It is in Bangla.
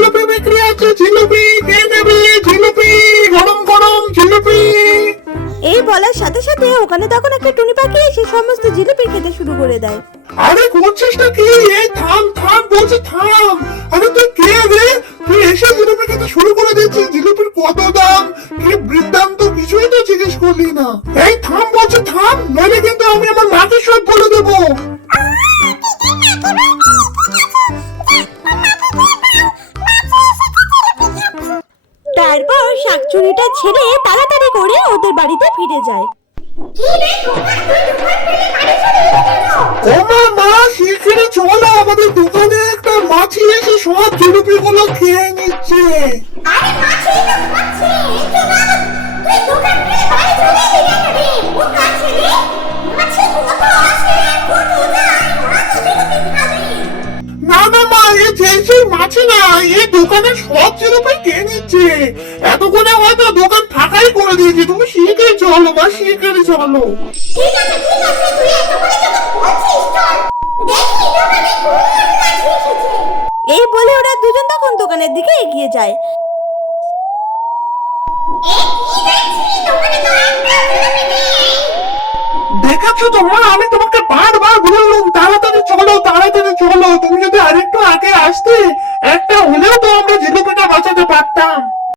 ঝিলুপি বিক্রি আছে ঝিলুপি কে নেবে ঝিলুপি গরম গরম ঝিলুপি। এই বলার সাথে সাথে ওখানে তখন একটা টুনি পাখি এসে সমস্ত জিলিপি খেতে শুরু করে দেয়। আরে করছিসটা কি? এই থাম থাম বলছি থাম। আরে তুই কে রে? তুই এসে জিলিপি খেতে শুরু করে দিয়েছিস। জিলিপির কত দাম? কি বৃদ্ধান্ত কিছুই তো জিজ্ঞেস করলি না। এই থাম বলছি থাম নইলে কিন্তু আমি আমার মাকে সব বলে দেবো। শাকচুরিটা ছেড়ে তাড়াতাড়ি করে ওদের বাড়িতে ফিরে যায়। ওমা মা শিগগিরই চলো আমাদের দোকানে একটা মাছি এসে সব জিলিপি গুলো খেয়ে নিচ্ছে। আরে মাছি তো খাচ্ছে এই তো না তুই দোকান থেকে বাইরে চলে এলি রে? ও কাছে রে। মাছি কত আসে কত যায়? ওরা তো জিলিপি খাবে। না না মা এ যে মাছি না এই দোকানে সব এতক্ষণে হয়তো দোকান ফাঁকাই করে দিয়েছে। তুমি শিগগিরই চলো বা শিগগিরই চলো। ঠিক আছে ঠিক আছে তুই এত যখন বলছিস চল। দেখি দোকানে কোন মাছি এসেছে। এই বলে ওরা দুজন তখন দোকানের দিকে এগিয়ে যায়। দেখেছ তোমার? আমি তোমাকে বারবার বললাম তাড়াতাড়ি চলো তাড়াতাড়ি চলো। তুমি যদি আরেকটু আগে আসতে